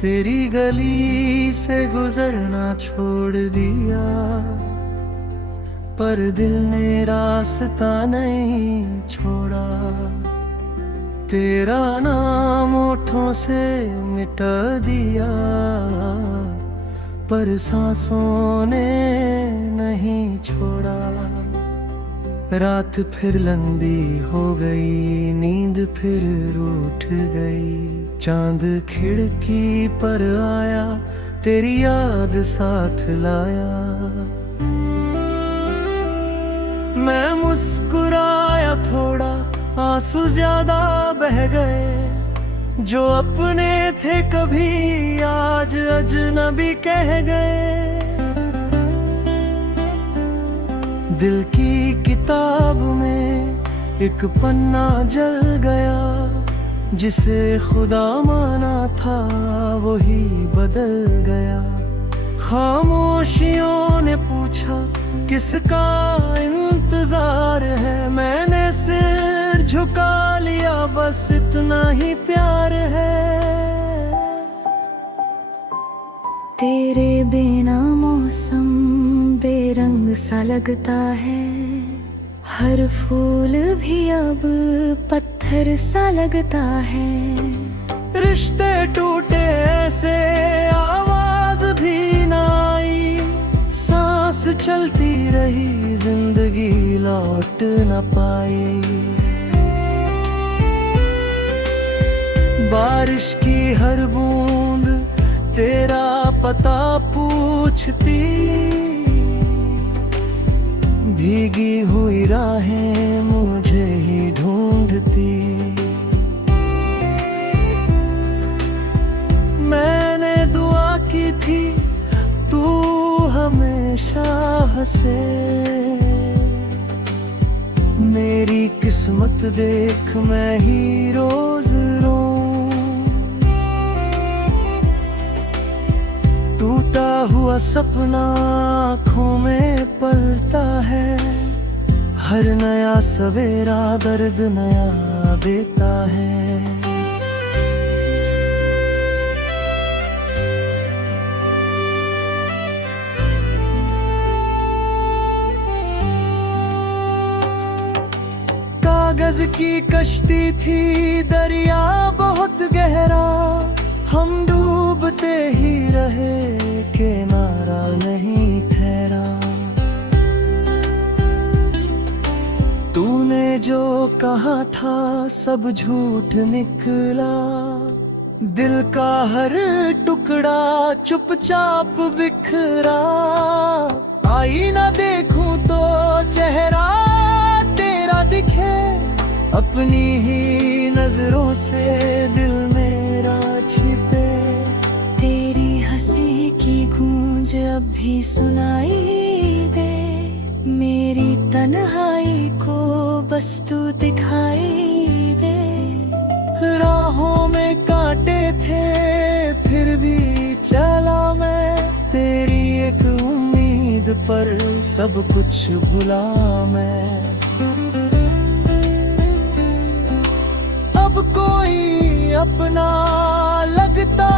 तेरी गली से गुजरना छोड़ दिया, पर दिल ने रास्ता नहीं छोड़ा। तेरा नाम होठों से मिटा दिया, पर सांसों ने नहीं छोड़ा। रात फिर लंबी हो गई, नींद फिर रूठ गई। चांद खिड़की पर आया, तेरी याद साथ लाया। मैं मुस्कुराया थोड़ा, आंसू ज्यादा बह गए। जो अपने थे कभी आज अजनबी कह गए। दिल की किताब में एक पन्ना जल गया, जिसे खुदा माना था वही बदल गया। खामोशियों ने पूछा किसका इंतजार है, मैंने सिर झुका लिया, बस इतना ही प्यार है। तेरे बिना मौसम बेरंग सा लगता है, हर फूल भी अब पत्थर सा लगता है। रिश्ते टूटे ऐसे आवाज भी ना आई, सांस चलती रही जिंदगी लौट न पाई। बारिश की हर बूंद तेरा पता पूछती, भीगी हुई राहें मुझे ही ढूंढती। मैंने दुआ की थी तू हमेशा हंसे, मेरी किस्मत देख मैं ही रोज रोऊं। टूटा हुआ सपना आँखों में पलता है, हर नया सवेरा दर्द नया देता है। कागज की कश्ती थी दरिया बहुत गहरा, हम डूबते ही रहे किनारा नहीं ठहरा। तूने जो कहा था सब झूठ निकला, दिल का हर टुकड़ा चुपचाप बिखरा। आईना देखूं तो चेहरा तेरा दिखे, अपनी ही नजरों से दिल मेरा छिपे। तेरी हंसी की गूंज अब भी सुनाई दे, मेरी तन्हाई को बस तू दिखाई दे। राहों में कांटे थे फिर भी चला मैं, तेरी एक उम्मीद पर सब कुछ भुला मैं। अब कोई अपना लगता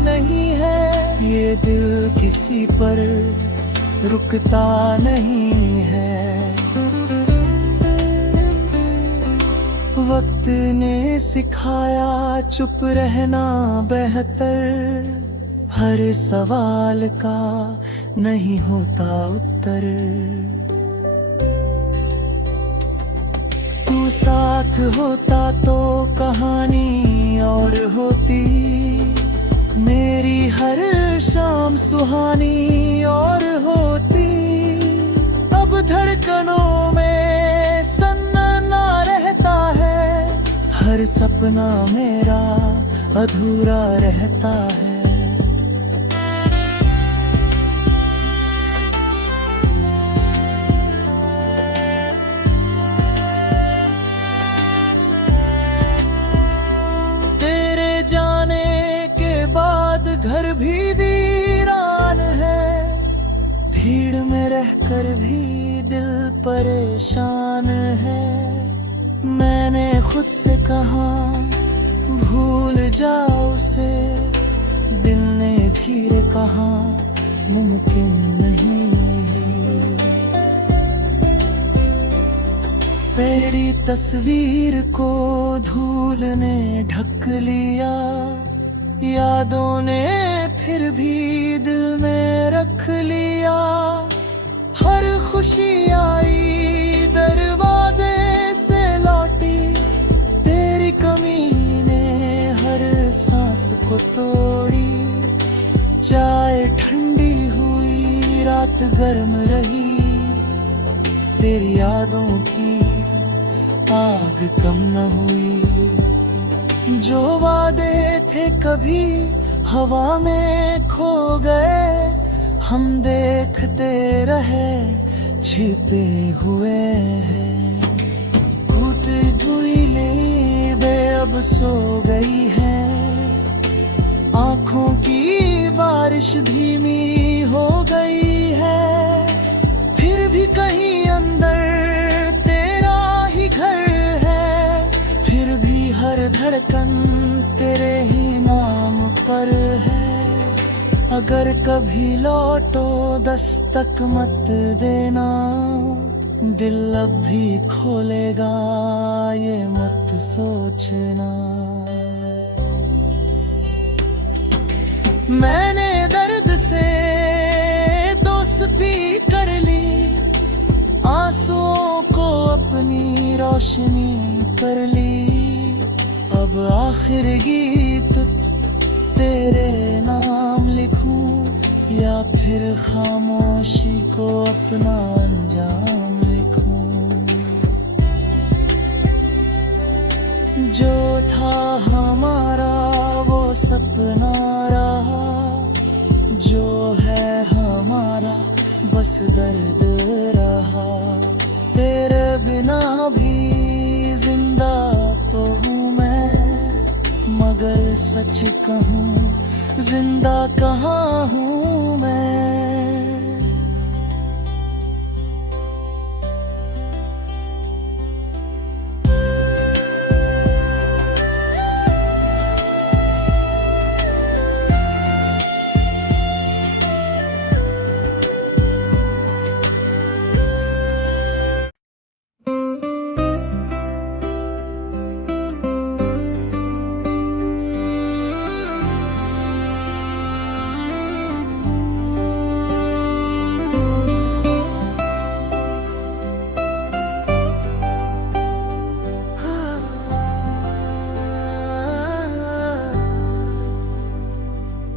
नहीं है, ये दिल किसी पर रुकता नहीं है। वक्त ने सिखाया चुप रहना बेहतर, हर सवाल का नहीं होता उत्तर। तू साथ होता तो कहानी और होती, मेरी हर शाम सुहानी और होती। अब धड़कनों में सन्नाटा रहता है, हर सपना मेरा अधूरा रहता है। घर भी वीरान है, भीड़ में रहकर भी दिल परेशान है। मैंने खुद से कहा भूल जाओ उसे, दिल ने फिर कहा मुमकिन नहीं। तेरी तस्वीर को धूल ने ढक लिया, यादों ने फिर भी दिल में रख लिया। हर खुशी आई दरवाजे से लौटी, तेरी कमी ने हर सांस को तोड़ी। चाय ठंडी हुई, रात गर्म रही, तेरी यादों की आग कम न हुई। जो वादे थे कभी हवा में खो गए, हम देखते रहे छिपे हुए हैं। टूटी धुई बे अब सो गई है, आंखों की बारिश धीमी हो गई है। फिर भी कहीं अंदर तेरा ही घर है, फिर भी हर धड़कन तेरे ही नाम पर है। अगर कभी लौटो दस्तक मत देना, दिल अब भी खोलेगा ये मत सोचना। मैंने दर्द से दोस्ती कर ली, आंसुओं को अपनी रोशनी कर ली। अब आखिर गीत तेरे नाम लिखूं, या फिर खामोशी को अपना अंजाम लिखूं। जो था हमारा वो सपना रहा, जो है हमारा बस दर्द रहा। तेरे बिना भी जिंदा तो हूँ मैं, मगर सच कहूँ जिंदा कहाँ हूँ मैं।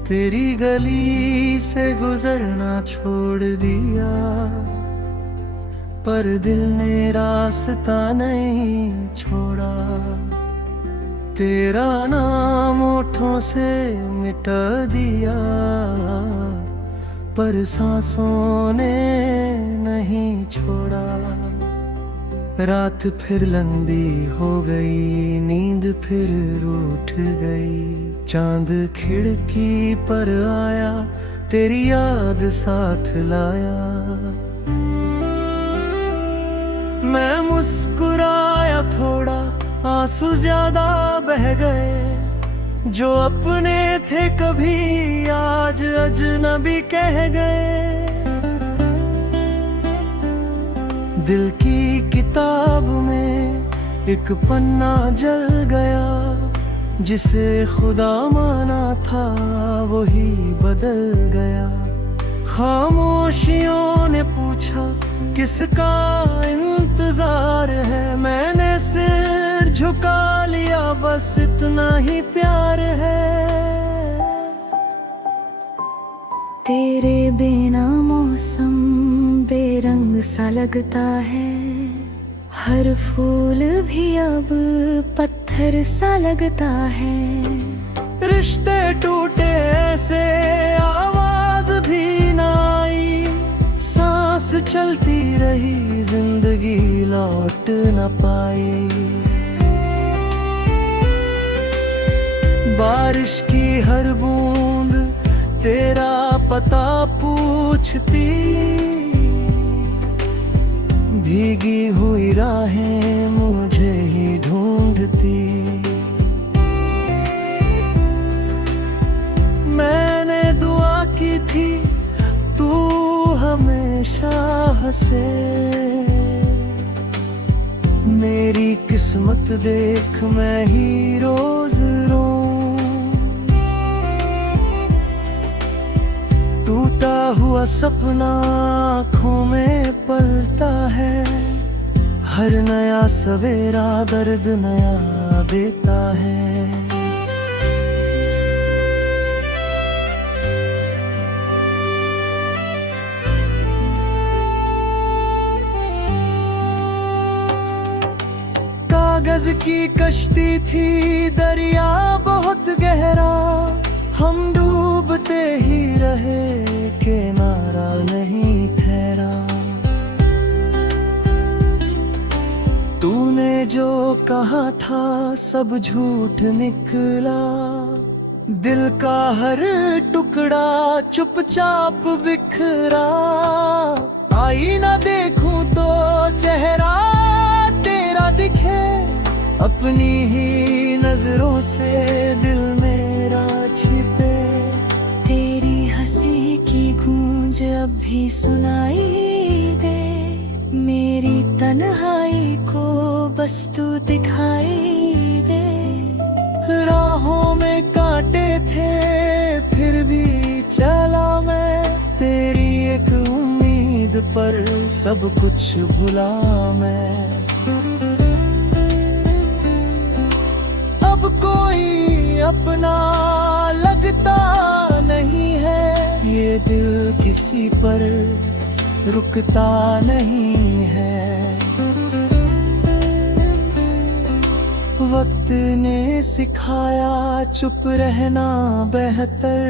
तेरी गली से गुजरना छोड़ दिया, पर दिल ने रास्ता नहीं छोड़ा। तेरा नाम होठों से मिटा दिया, पर सांसों ने नहीं छोड़ा। रात फिर लंबी हो गई, नींद फिर रूठ गई। चांद खिड़की पर आया, तेरी याद साथ लाया। मैं मुस्कुराया थोड़ा, आंसू ज्यादा बह गए। जो अपने थे कभी आज अजनबी कह गए। दिल की किताब में एक पन्ना जल गया, जिसे खुदा माना था वही बदल गया। खामोशियों ने पूछा किसका इंतजार है, मैंने सिर झुका लिया बस इतना ही प्यार है। तेरे बिना मौसम बेरंग सा लगता है, हर फूल भी अब पत्थर सा लगता है। रिश्ते टूटे ऐसे आवाज भी ना आई, सांस चलती रही जिंदगी लौट न पाई। बारिश की हर बूंद तेरा पता पूछती, भीगी हुई राहें मुझे ही ढूंढती। मैं से। मेरी किस्मत देख मैं ही रोज रोऊं, टूटा हुआ सपना आँखों में पलता है। हर नया सवेरा दर्द नया देता है। कागज की कश्ती थी दरिया बहुत गहरा, हम डूबते ही रहे किनारा नहीं ठहरा। तूने जो कहा था सब झूठ निकला, दिल का हर टुकड़ा चुपचाप बिखरा। आईना देखूं तो चेहरा तेरा दिखे, अपनी ही नजरों से दिल मेरा छिपे। तेरी हंसी की गूंज अब भी सुनाई दे, मेरी तन्हाई को बस तू दिखाई दे। राहों में कांटे थे फिर भी चला मैं, तेरी एक उम्मीद पर सब कुछ भुला मैं। अब कोई अपना लगता नहीं है, ये दिल किसी पर रुकता नहीं है। वक्त ने सिखाया चुप रहना बेहतर,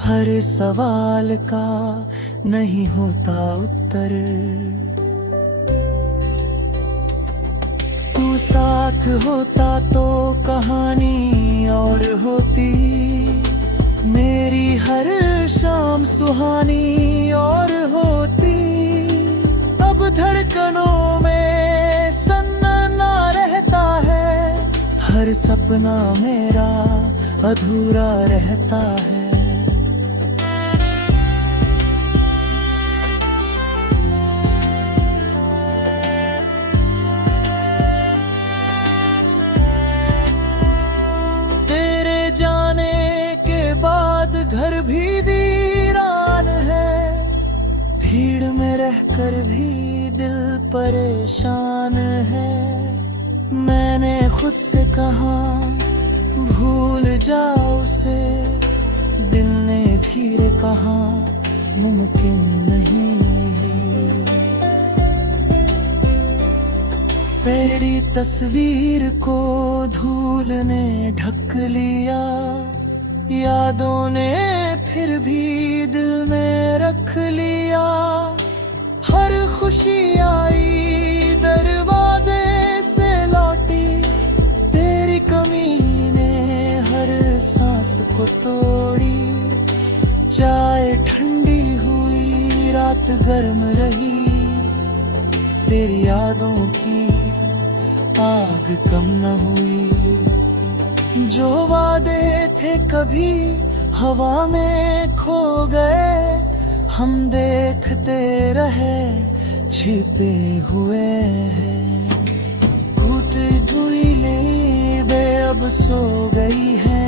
हर सवाल का नहीं होता उत्तर। तू साथ होता तो कहानी और होती, मेरी हर शाम सुहानी और होती। अब धड़कनों में सन्नाटा रहता है, हर सपना मेरा अधूरा रहता है। घर भी वीरान है, भीड़ में रहकर भी दिल परेशान है। मैंने खुद से कहा भूल जाओ उसे, दिल ने फिर कहा मुमकिन नहीं। तेरी तस्वीर को धूल ने ढक लिया, यादों ने फिर भी दिल में रख लिया। हर खुशी आई दरवाजे से लौटी, तेरी कमी ने हर सांस को तोड़ी। चाय ठंडी हुई रात गर्म रही, तेरी यादों की आग कम न हुई। जो वादे थे कभी हवा में खो गए, हम देखते रहे छिपे हुए हैं। टूटी धुई बे अब सो गई है,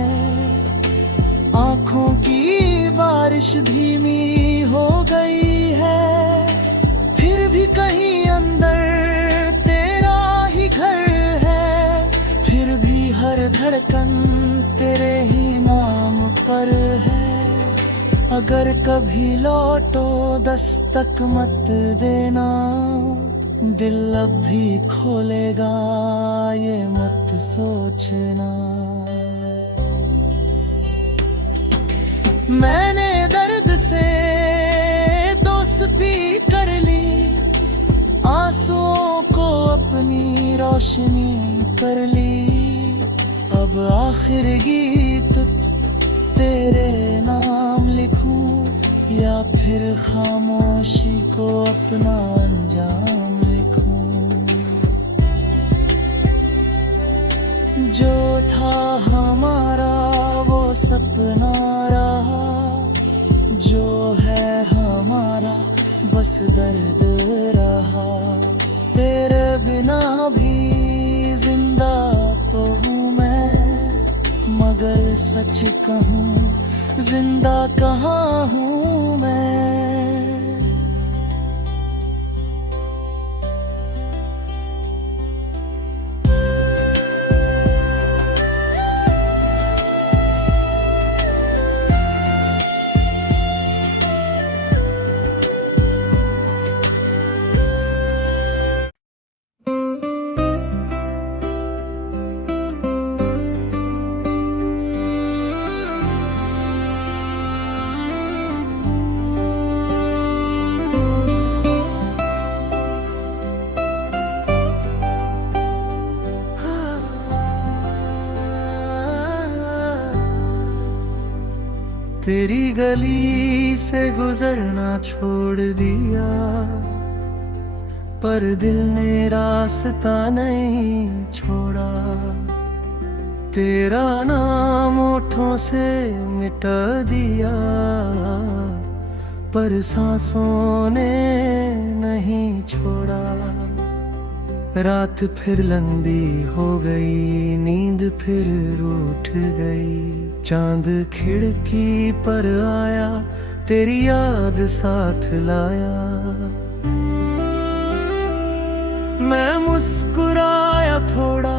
आंखों की बारिश धीमी हो गई है। फिर भी कहीं अंदर तेरा ही घर है, फिर भी हर धड़कन तेरे ही नाम पर है। अगर कभी लौटो दस्तक मत देना, दिल अब भी खोलेगा ये मत सोचना। मैंने दर्द से दोस्ती कर ली, आंसुओं को अपनी रोशनी कर ली। अब आखिर गीत तेरे नाम लिखूं, या फिर खामोशी को अपना अंजाम लिखूं। जो था हमारा वो सपना रहा, जो है हमारा बस बस दर्द रहा। तेरे बिना भी जिंदा तो हूँ मैं, मगर सच कहूँ जिंदा कहाँ हूँ मैं। तेरी गली से गुजरना छोड़ दिया, पर दिल ने रास्ता नहीं छोड़ा। तेरा नाम होठों से मिटा दिया, पर सांसों ने नहीं छोड़ा। रात फिर लंबी हो गई, नींद फिर रूठ गई। चांद खिड़की पर आया, तेरी याद साथ लाया। मैं मुस्कुराया थोड़ा,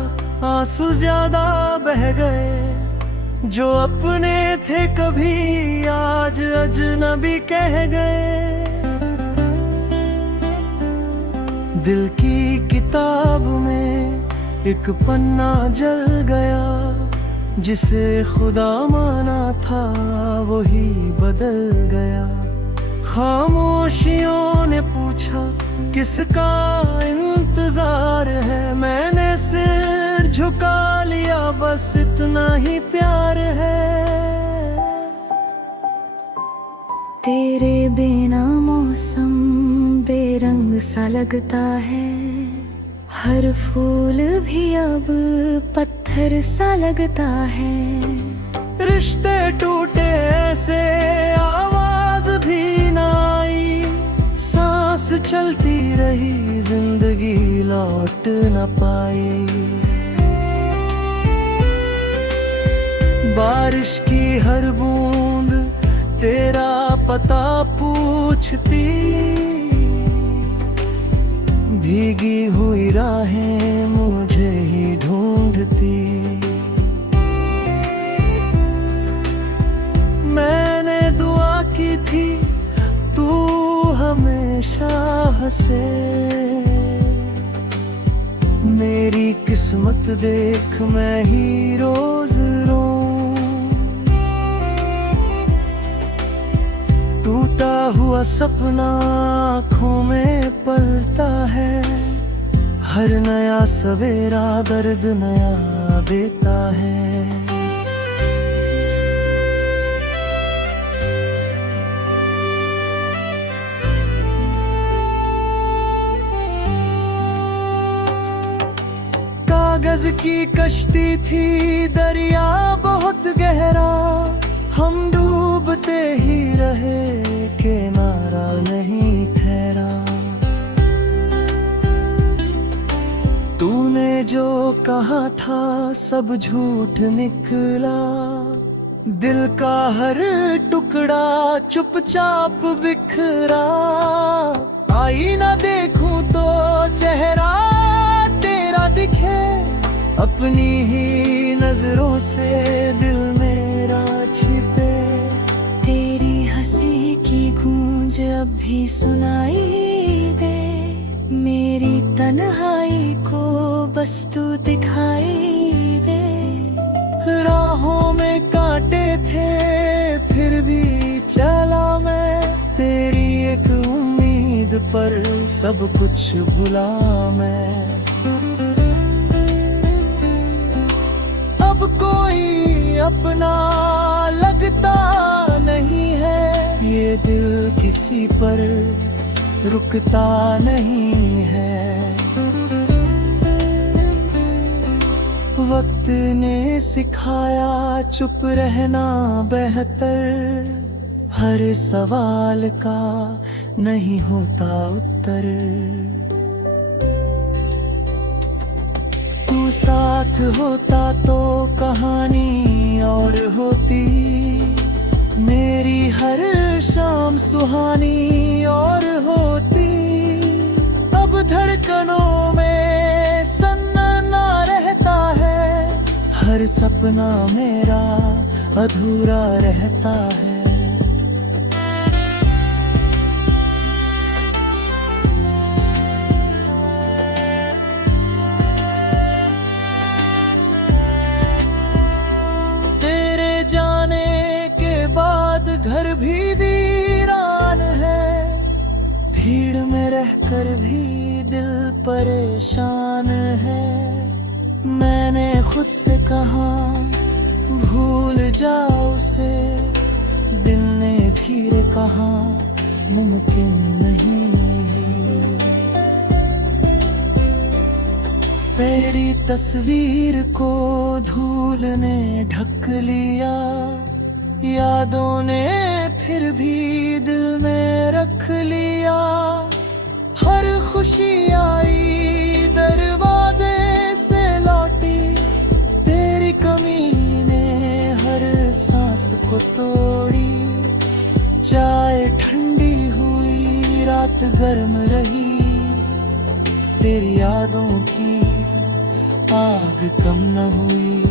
आंसू ज्यादा बह गए। जो अपने थे कभी आज अजनबी कह गए। दिल की किताब में एक पन्ना जल गया, जिसे खुदा माना था वही बदल गया। खामोशियों ने पूछा किसका इंतजार है, मैंने सिर झुका लिया बस इतना ही प्यार है। तेरे बिना मौसम बेरंग सा लगता है, हर फूल भी अब पत्थर सा लगता है। रिश्ते टूटे ऐसे आवाज भी ना आई, सांस चलती रही जिंदगी लौट न पाई। बारिश की हर बूंद तेरा पता पूछती, भीगी हुई राहें मुझे ही ढूंढती। मैंने दुआ की थी तू हमेशा हंसे, मेरी किस्मत देख मैं ही रोज रोऊं। टूटा हुआ सपना आँखों में पलता है, हर नया सवेरा दर्द नया देता है। कागज की कश्ती थी दरिया बहुत गहरा, हम डूबते ही रहे किनारा नहीं ठहरा। तूने जो कहा था सब झूठ निकला, दिल का हर टुकड़ा चुपचाप बिखरा। आईना देखूं तो चेहरा तेरा दिखे, अपनी ही नजरों से दिल मेरा छिपे। तेरी हंसी की गूंज अब भी सुनाई दे, मेरी तन्हाई को बस तू दिखाई दे। राहों में कांटे थे फिर भी चला मैं, तेरी एक उम्मीद पर सब कुछ भुला मैं। अब कोई अपना लगता नहीं है, ये दिल किसी पर रुकता नहीं है। वक्त ने सिखाया चुप रहना बेहतर, हर सवाल का नहीं होता उत्तर। तू साथ होता तो कहानी और होती, मेरी हर शाम सुहानी और होती। अब धड़कनों में सन्नाटा रहता है, हर सपना मेरा अधूरा रहता है। तेरे जाने के बाद घर भी वीरान है, भीड़ में रहकर भी दिल परेशान है। मैंने खुद से कहा भूल जाओ उसे, दिल ने फिर कहा मुमकिन नहीं। तेरी तस्वीर को धूल ने ढक लिया, यादों ने फिर भी दिल में रख लिया। हर खुशी आई दरवाजे से लौटी, तेरी कमी ने हर सांस को तोड़ी। चाय ठंडी हुई, रात गर्म रही, तेरी यादों की आग कम न हुई।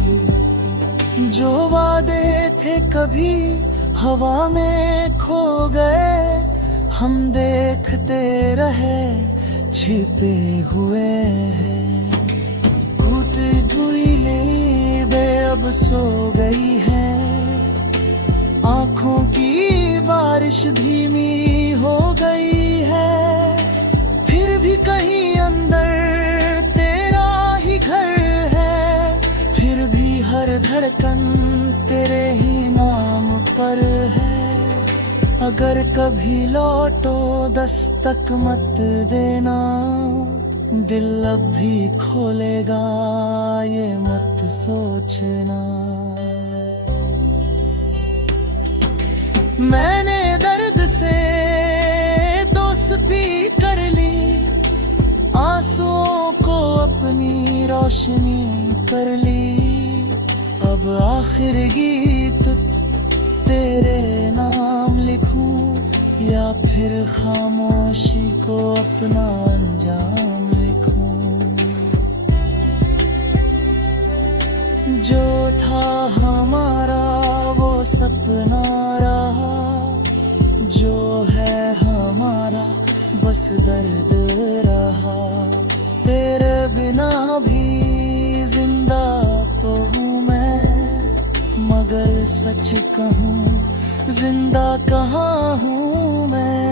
जो वादे थे कभी हवा में खो गए, हम देखते रहे छिपे हुए हैं। टूटी धुली बे अब सो गई है, आंखों की बारिश धीमी हो गई है। फिर भी कहीं अंदर तेरा ही घर है, फिर भी हर धड़कन तेरे ही नाम पर है। अगर कभी लौटो दस्तक मत देना, दिल अब भी खोलेगा ये मत सोचना। मैंने दर्द से दोस्ती कर ली, आंसुओं को अपनी रोशनी कर ली। अब आखिर गीत तेरे नाम लिखूं, या फिर खामोशी को अपना अंजाम लिखूं। जो था हमारा वो सपना रहा, जो है हमारा बस दर्द रहा। तेरे बिना भी जिंदा तो हूँ मैं, मगर सच कहूँ जिंदा कहाँ हूँ मैं।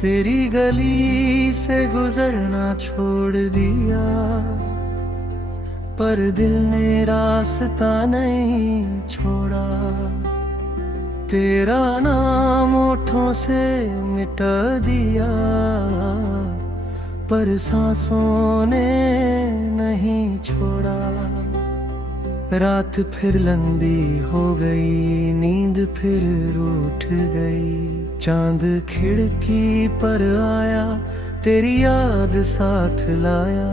तेरी गली से गुजरना छोड़ दिया, पर दिल ने रास्ता नहीं छोड़ा। तेरा नाम होठों से मिटा दिया, पर सांसों ने नहीं छोड़ा। रात फिर लंबी हो गई, नींद फिर रूठ गई। चांद खिड़की पर आया, तेरी याद साथ लाया।